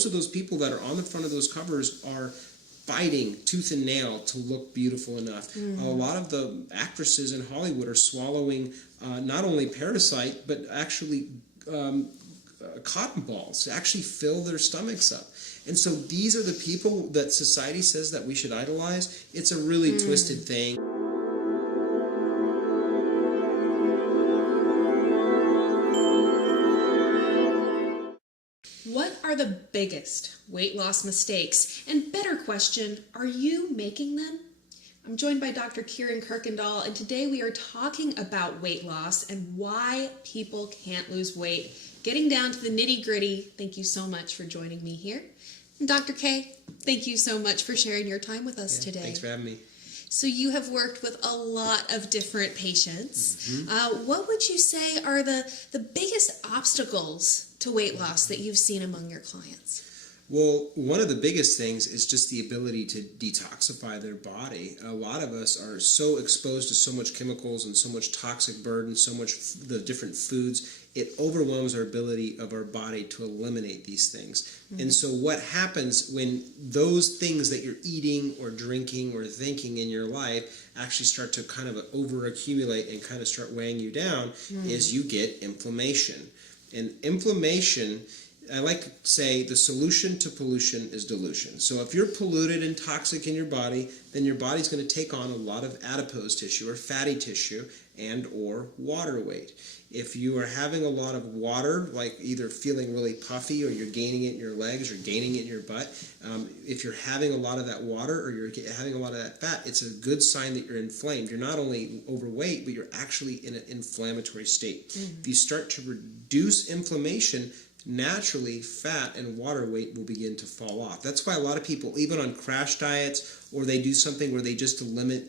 most of those people that are on the front of those covers are fighting tooth and nail to look beautiful enough. A lot of the actresses in Hollywood are swallowing not only Parasite, but actually cotton balls to actually fill their stomachs up. And so these are the people that society says that we should idolize. It's a really twisted thing. What are the biggest weight loss mistakes? And better question, are you making them? I'm joined by Dr. Kieran Kuykendall, and today we are talking about weight loss and why people can't lose weight. Getting down to the nitty-gritty. Thank you so much for joining me here. And Dr. K, thank you so much for sharing your time with us today. Thanks for having me. So you have worked with a lot of different patients. What would you say are the biggest obstacles to weight loss that you've seen among your clients? Well, one of the biggest things is just the ability to detoxify their body. A lot of us are so exposed to so much chemicals and so much toxic burden, so much the different foods, it overwhelms our ability of our body to eliminate these things. And so what happens when those things that you're eating or drinking or thinking in your life actually start to kind of overaccumulate and kind of start weighing you down is you get inflammation. And inflammation, I like to say the solution to pollution is dilution. So if you're polluted and toxic in your body, then your body's going to take on a lot of adipose tissue or fatty tissue and or water weight. If you are having a lot of water, like either feeling really puffy or you're gaining it in your legs or gaining it in your butt, if you're having a lot of that water or you're having a lot of that fat, it's a good sign that you're inflamed. You're not only overweight, but you're actually in an inflammatory state. If you start to reduce inflammation, naturally fat and water weight will begin to fall off. That's why a lot of people, even on crash diets, or they do something where they just eliminate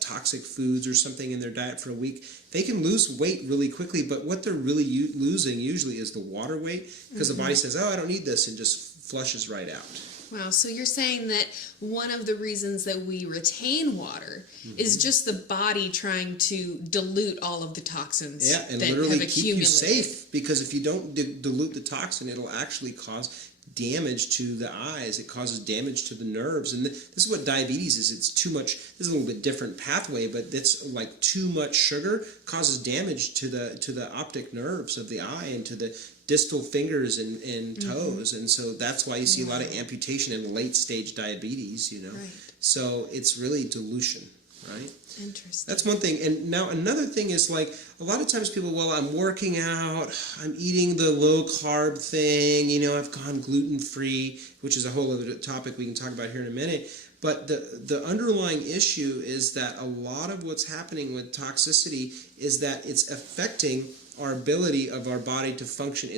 toxic foods or something in their diet for a week, they can lose weight really quickly, but what they're really losing usually is the water weight, because the body says, oh, I don't need this, and just flushes right out. Wow, so you're saying that one of the reasons that we retain water is just the body trying to dilute all of the toxins and that literally have keep you accumulated. safe, because if you don't dilute the toxin, it'll actually cause damage to the eyes. It causes damage to the nerves, and this is what diabetes is. It's too much. This is a little bit different pathway, but it's like too much sugar causes damage to the optic nerves of the eye and to the distal fingers and toes, and so that's why you see a lot of amputation in late stage diabetes, Right. So it's really dilution, right? Interesting. That's one thing. And now another thing is, like, a lot of times people, well, I'm working out, I'm eating the low carb thing, I've gone gluten free, which is a whole other topic we can talk about here in a minute. But the underlying issue is that a lot of what's happening with toxicity is that it's affecting our ability of our body to function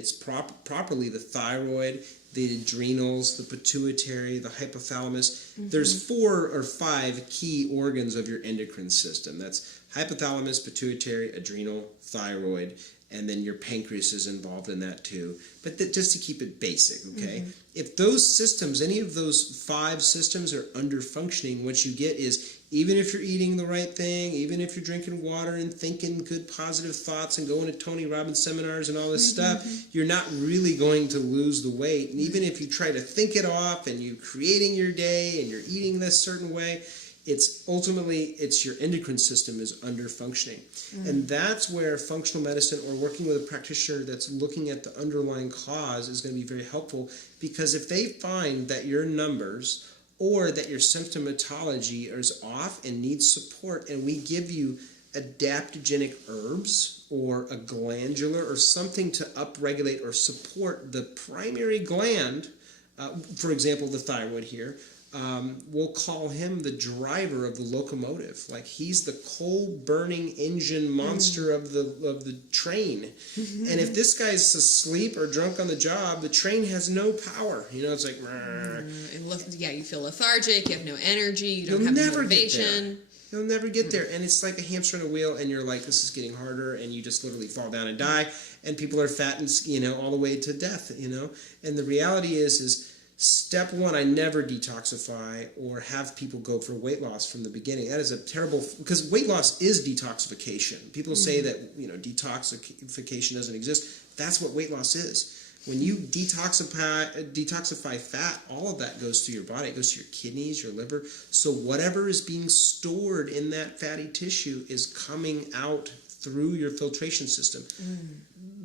properly. The thyroid, the adrenals, the pituitary, the hypothalamus. There's 4 or 5 key organs of your endocrine system. That's hypothalamus, pituitary, adrenal, thyroid, and then your pancreas is involved in that too. But just to keep it basic, okay? If those systems, any of those 5 systems are under functioning, what you get is, even if you're eating the right thing, even if you're drinking water and thinking good positive thoughts and going to Tony Robbins seminars and all this stuff, you're not really going to lose the weight. And even if you try to think it off and you're creating your day and you're eating this certain way, it's your endocrine system is under functioning. And that's where functional medicine or working with a practitioner that's looking at the underlying cause is going to be very helpful, because if they find that your numbers or that your symptomatology is off and needs support, and we give you adaptogenic herbs or a glandular or something to upregulate or support the primary gland, for example, the thyroid here, we'll call him the driver of the locomotive. Like, he's the coal-burning engine monster of the train. And if this guy's asleep or drunk on the job, the train has no power. It's like, you feel lethargic, you have no energy, you don't have motivation. You'll never get there. And it's like a hamster on a wheel, and you're like, this is getting harder, and you just literally fall down and die. And people are fat and, all the way to death, And the reality is step 1, I never detoxify or have people go for weight loss from the beginning. That is a terrible, because weight loss is detoxification. People say that, detoxification doesn't exist. That's what weight loss is. When you detoxify fat, all of that goes through your body. It goes to your kidneys, your liver. So whatever is being stored in that fatty tissue is coming out through your filtration system.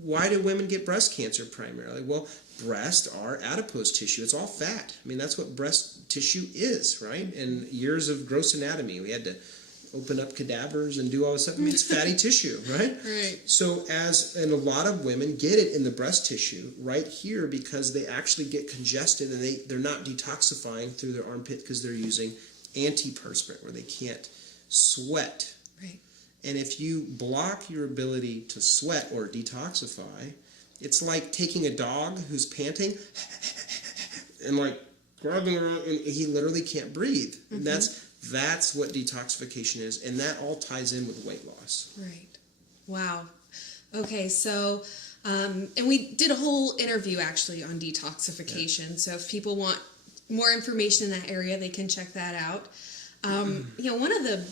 Why do women get breast cancer primarily? Well, breasts are adipose tissue. It's all fat. I mean, that's what breast tissue is, right? And years of gross anatomy. We had to open up cadavers and do all this stuff. I mean, it's fatty tissue, right? Right. So and a lot of women get it in the breast tissue right here because they actually get congested and they're not detoxifying through their armpit because they're using antiperspirant where they can't sweat. Right. And if you block your ability to sweat or detoxify, it's like taking a dog who's panting and like grabbing around and he literally can't breathe. And that's what detoxification is, and that all ties in with weight loss. Right. Wow. Okay, so, and we did a whole interview actually on detoxification. Yeah. So if people want more information in that area, they can check that out. You know, one of the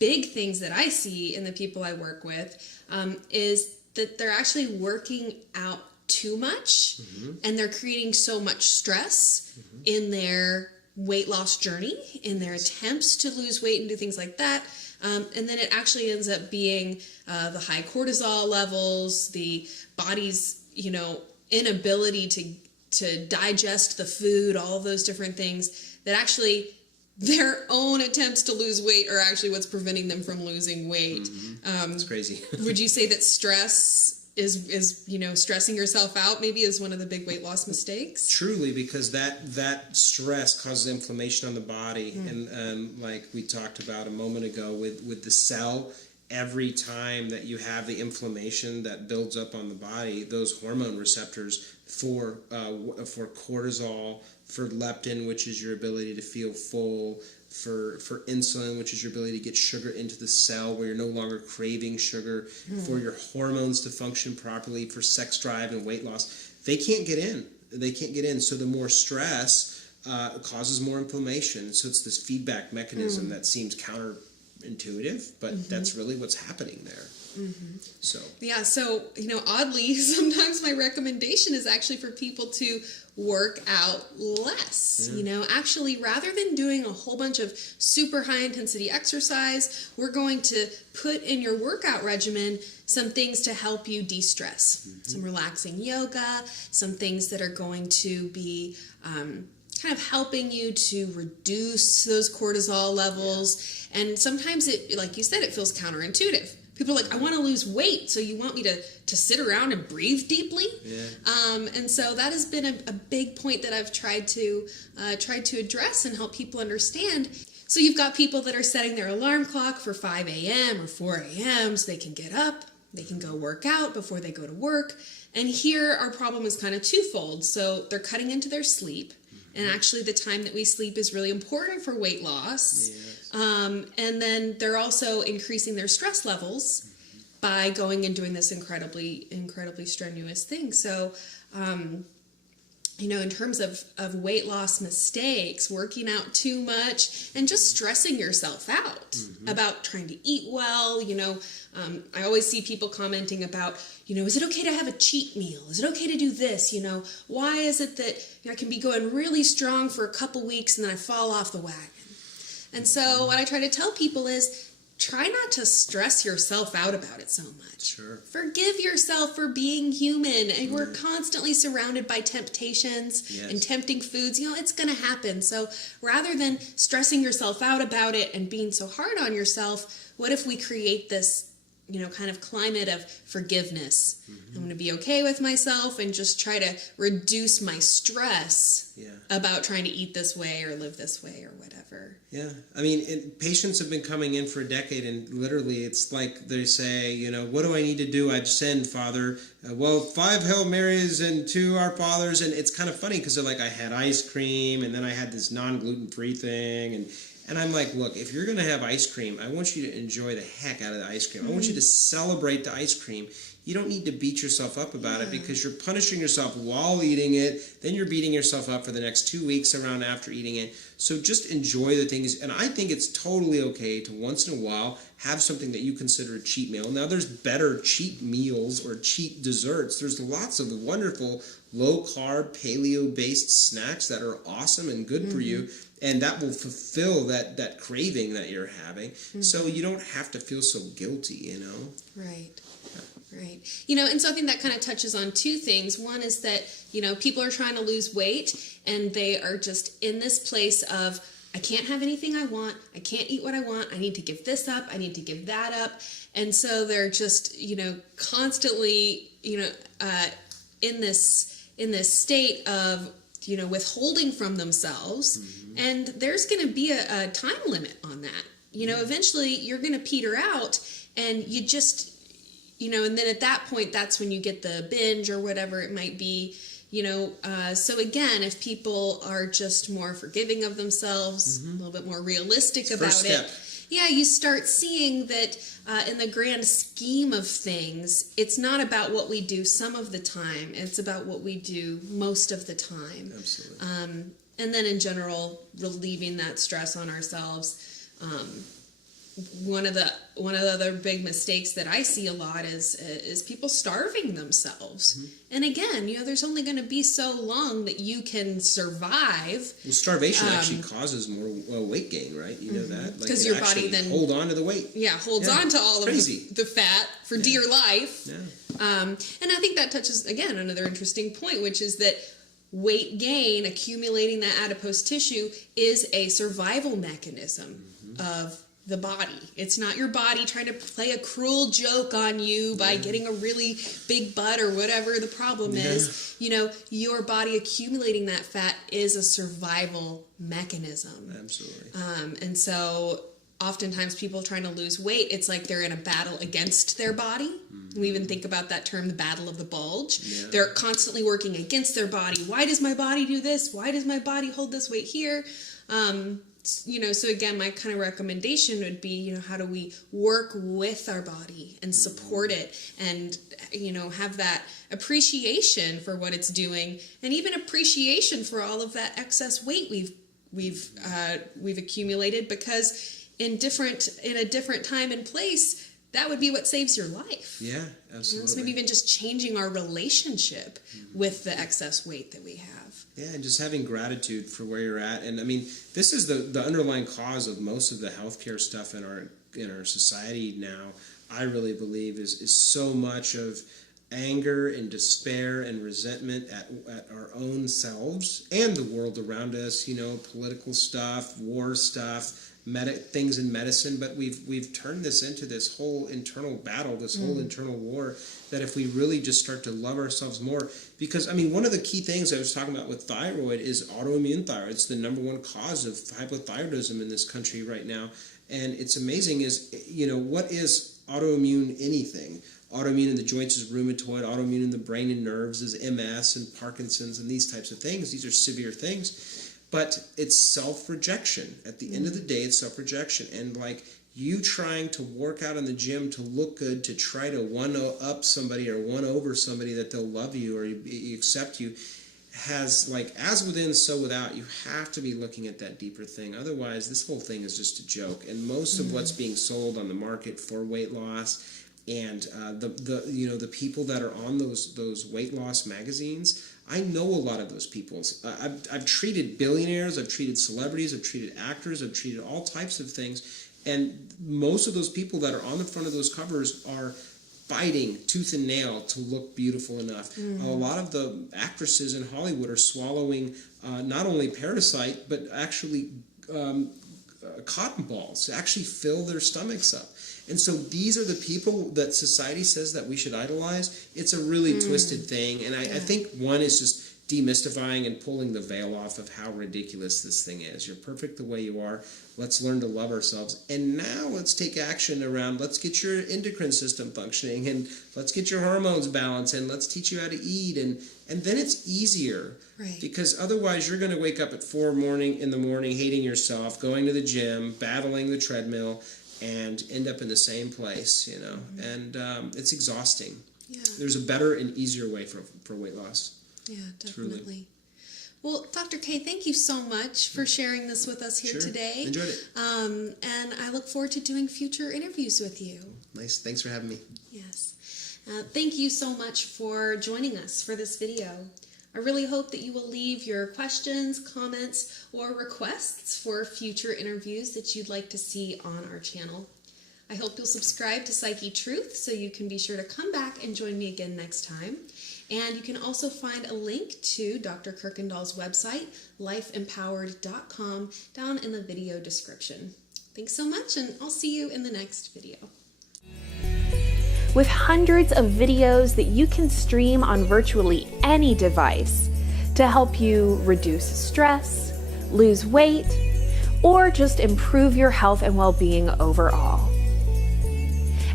big things that I see in the people I work with is that they're actually working out too much, and they're creating so much stress in their weight loss journey, in their attempts to lose weight and do things like that. And then it actually ends up being the high cortisol levels, the body's, you know, inability to digest the food, all of those different things that actually their own attempts to lose weight are actually what's preventing them from losing weight. It's crazy. Would you say that stress is you know, stressing yourself out maybe is one of the big weight loss mistakes? Truly, because that stress causes inflammation on the body, and like we talked about a moment ago with the cell, every time that you have the inflammation that builds up on the body, those hormone receptors for cortisol, for leptin, which is your ability to feel full, for insulin, which is your ability to get sugar into the cell where you're no longer craving sugar, for your hormones to function properly, for sex drive and weight loss. They can't get in. So the more stress causes more inflammation. So it's this feedback mechanism that seems counterintuitive, but that's really what's happening there. So yeah, so you know, oddly, sometimes my recommendation is actually for people to work out less. You know, actually, rather than doing a whole bunch of super high intensity exercise, we're going to put in your workout regimen some things to help you de-stress, some relaxing yoga, some things that are going to be kind of helping you to reduce those cortisol levels. And sometimes it, like you said, it feels counterintuitive. People are like, I want to lose weight, so you want me to sit around and breathe deeply? And so that has been a big point that I've tried to address and help people understand. So you've got people that are setting their alarm clock for 5 a.m. or 4 a.m. so they can get up, they can go work out before they go to work. And here our problem is kind of twofold. So they're cutting into their sleep. And actually the time that we sleep is really important for weight loss. And then they're also increasing their stress levels by going and doing this incredibly strenuous thing. So, you know, in terms of weight loss mistakes, working out too much and just stressing yourself out about trying to eat well, you know, I always see people commenting about, you know, is it okay to have a cheat meal? Is it okay to do this? You know, why is it that, you know, I can be going really strong for a couple weeks and then I fall off the wagon? And so what I try to tell people is try not to stress yourself out about it so much. Sure. Forgive yourself for being human. And we're constantly surrounded by temptations and tempting foods. You know, it's going to happen. So rather than stressing yourself out about it and being so hard on yourself, what if we create this, you know, kind of climate of forgiveness? I'm going to be okay with myself and just try to reduce my stress about trying to eat this way or live this way or whatever. Yeah. I mean, patients have been coming in for a decade, and literally it's like they say, you know, what do I need to do? I've sinned, Father. Well, 5 Hail Marys and 2 Our Fathers. And it's kind of funny because they're like, I had ice cream and then I had this non-gluten-free thing. And I'm like, look, if you're going to have ice cream, I want you to enjoy the heck out of the ice cream. I want you to celebrate the ice cream. you don't need to beat yourself up about it, because you're punishing yourself while eating it, then you're beating yourself up for the next 2 weeks around after eating it. So just enjoy the things, and I think it's totally okay to once in a while have something that you consider a cheat meal. Now there's better cheat meals or cheat desserts. There's lots of wonderful low-carb, paleo-based snacks that are awesome and good for you, and that will fulfill that craving that you're having. So you don't have to feel so guilty, you know? Right. Right. You know, and so I think that kind of touches on two things. One is that, you know, people are trying to lose weight and they are just in this place of, I can't have anything I want. I can't eat what I want. I need to give this up. I need to give that up. And so they're just, you know, constantly, you know, in this state of, you know, withholding from themselves. And there's going to be a time limit on that. You know, eventually you're going to peter out, and you just, you know, and then at that point, that's when you get the binge or whatever it might be, you know. So again, if people are just more forgiving of themselves, a little bit more realistic about it, yeah, you start seeing that in the grand scheme of things, it's not about what we do some of the time, it's about what we do most of the time. Absolutely. And then in general, relieving that stress on ourselves. One of the other big mistakes that I see a lot is people starving themselves. And again, you know, there's only going to be so long that you can survive. Well, starvation actually causes more weight gain, right? You know that? Because your body then hold on to the weight. Yeah, holds on to all of the fat for dear life. Yeah. And I think that touches, again, another interesting point, which is that weight gain, accumulating that adipose tissue, is a survival mechanism of the body. It's not your body trying to play a cruel joke on you by getting a really big butt or whatever the problem is. You know, your body accumulating that fat is a survival mechanism. Absolutely. And so oftentimes people trying to lose weight, it's like they're in a battle against their body. We even think about that term, the battle of the bulge. They're constantly working against their body. Why does my body do this? Why does my body hold this weight here? You know, so again, my kind of recommendation would be, you know, how do we work with our body and support it, and, you know, have that appreciation for what it's doing, and even appreciation for all of that excess weight we've accumulated, because in a different time and place, that would be what saves your life. Yeah, absolutely. You know, so maybe even just changing our relationship with the excess weight that we have. Yeah, and just having gratitude for where you're at. And I mean, this is the underlying cause of most of the healthcare stuff in our society now. I really believe is so much of anger and despair and resentment at our own selves and the world around us. You know, political stuff, war stuff, things in medicine, but we've turned this into this whole internal battle, this whole internal war, that if we really just start to love ourselves more, because I mean, one of the key things I was talking about with thyroid is autoimmune thyroid. It's the #1 cause of hypothyroidism in this country right now, and it's amazing is, you know, what is autoimmune anything? Autoimmune in the joints is rheumatoid, autoimmune in the brain and nerves is MS and Parkinson's and these types of things. These are severe things. But it's self-rejection. At the end of the day, it's self-rejection. And like you trying to work out in the gym to look good, to try to one-up somebody or one-over somebody that they'll love you or you accept you, has like, as within, so without. You have to be looking at that deeper thing. Otherwise, this whole thing is just a joke. And most of what's being sold on the market for weight loss and the people that are on those weight loss magazines, I know a lot of those people. I've treated billionaires, I've treated celebrities, I've treated actors, I've treated all types of things, and most of those people that are on the front of those covers are fighting tooth and nail to look beautiful enough. A lot of the actresses in Hollywood are swallowing not only Parasite, but actually cotton balls to actually fill their stomachs up. And so these are the people that society says that we should idolize. It's a really twisted thing. And I think one is just demystifying and pulling the veil off of how ridiculous this thing is. You're perfect the way you are. Let's learn to love ourselves. And now let's take action around, let's get your endocrine system functioning, and let's get your hormones balanced, and let's teach you how to eat. And then it's easier. Right. Because otherwise you're going to wake up at 4 in the morning hating yourself, going to the gym, battling the treadmill, and end up in the same place, you know, and it's exhausting. Yeah. There's a better and easier way for weight loss. Yeah, Truly. definitely. Well, Dr. K, thank you so much for sharing this with us here today. Enjoyed it. And I look forward to doing future interviews with you. Nice. Thanks for having me. Yes. Thank you so much for joining us for this video. I really hope that you will leave your questions, comments, or requests for future interviews that you'd like to see on our channel. I hope you'll subscribe to Psyche Truth so you can be sure to come back and join me again next time. And you can also find a link to Dr. Kuykendall's website, DrK.Empowered.com, down in the video description. Thanks so much, and I'll see you in the next video. With hundreds of videos that you can stream on virtually any device to help you reduce stress, lose weight, or just improve your health and well-being overall.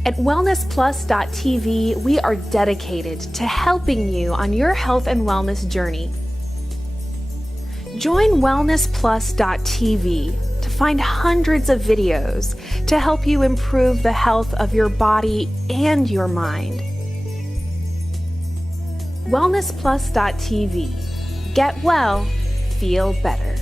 At wellnessplus.tv, we are dedicated to helping you on your health and wellness journey. Join wellnessplus.tv to find hundreds of videos to help you improve the health of your body and your mind. Wellnessplus.tv. Get well, feel better.